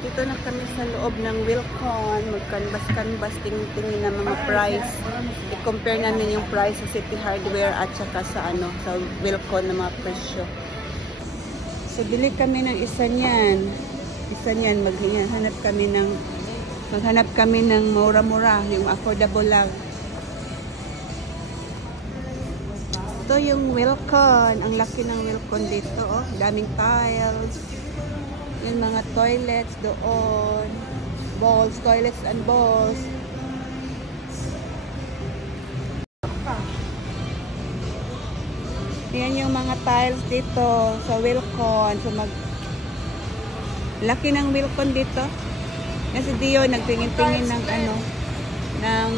Dito na kami sa loob ng Wilcon. Mag-canvas-canvas, tingin-tingin na mga price. I-compare namin yung price sa City Hardware at saka sa sa Wilcon na mga presyo. So, bili kami ng isa niyan. Isa niyan, maghanap kami ng mura-mura, yung affordable lang. Ito yung Wilcon. Ang laki ng Wilcon dito, oh. Daming tiles. Yung mga toilets doon. Balls, toilets and balls. Yan yung mga tiles dito sa Wilcon. So laki ng Wilcon dito. Kasi Dio nagtingin-tingin ng ng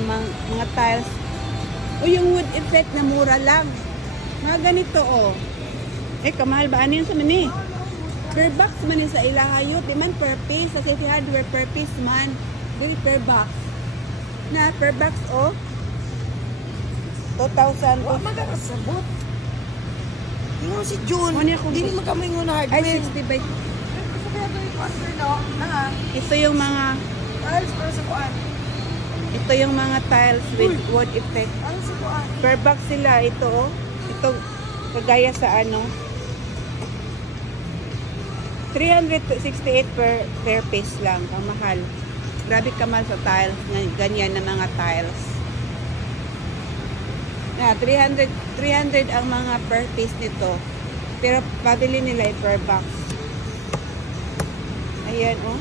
mga tiles. O yung wood effect na mura lang. Mga ganito, oh. Kamahal ba? Ano yun sa mani? Per box man yun sa ilahayot. Di man per piece. Sa City Hardware, per piece man. Dili per box. Na, per box, oh. 2,000. Wala magkakasabot. Tingnan si June. Hindi mo kami yung hardware. Ay, 60 by... Ito yung mga... Ito yung mga tiles with wood effect. Per box sila. Ito, oh. Ito, kagaya sa 368 per piece lang. Ang mahal. Grabe kamahal sa tiles. Ganyan na mga tiles. 300 ang mga per piece nito. Pero pabili nila per box. Ayan, oh.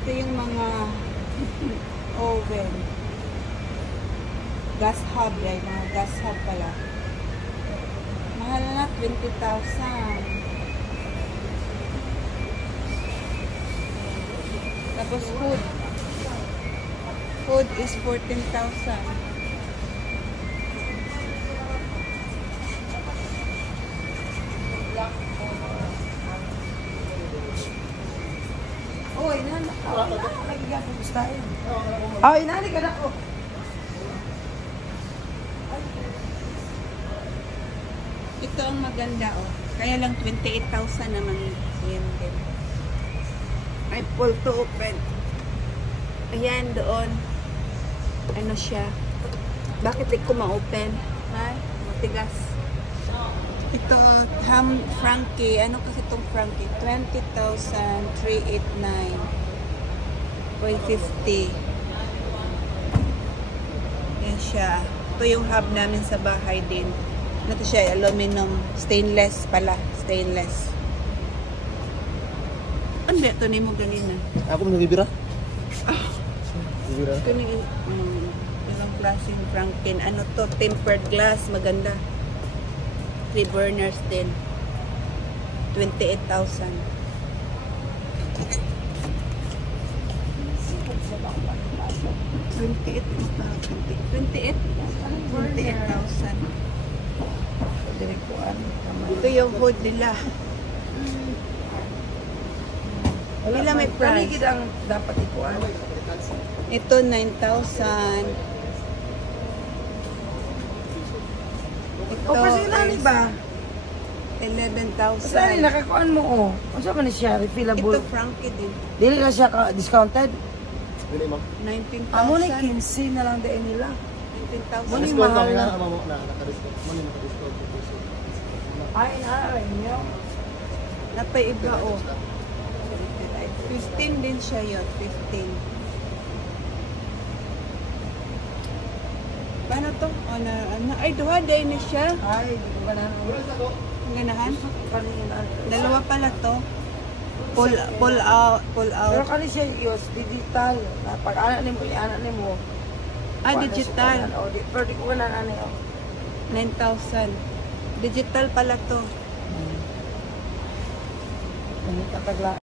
Ito yung mga oven. Gas hob, right? Mga gas hob pala. Mahal na, 20,000. Tapos food. Food is 14,000. Oh, inanak ka. Oh, inanik ka na ko. Ito ang maganda, oh. Kaya lang 28,000 naman yan din. Ay, pull to open. Ayan, doon. Ano siya? Bakit di ko ma-open? Ay, matigas. Ito, ham Frankie. Ano kasi itong Frankie? 20,389. 450. Yan siya. Ito yung hub namin sa bahay din. Ito siya, aluminum. Stainless pala. Stainless. Ano ba ito mo ganina? Ako nabibira. Bibira. Ito yung ilang klaseng Franken. Ano to? Tempered glass. Maganda. 3 burners din. 28,000. 28,000. Ito yung hood nila. Nila may price. Ang dapat ikuan. Ito 9,000. Ito O kasi nani ba? 11,000. Kasi nakakuan mo oh. Ano sa man siya refillable? Ito Frankie din. Dili na siya discounted. Dili mo. 19,000. Amo na 15 na lang din nila. 19,000. Muni Discount mahal na na. naka-discount. Muni naka-discount. Ay na inyo. Napay iba oh. 15 din siya yun. 15. Paano to? Ay, duha day na siya. Ay, di ko ganahan. Ang ganahan? Kanina. Dalawa pala to. Pull out. Pero kani siya use digital. Pag anak nimo. Digital. Pero di ko ganahan ani. 9,000. Digital pala to. Ano katagla?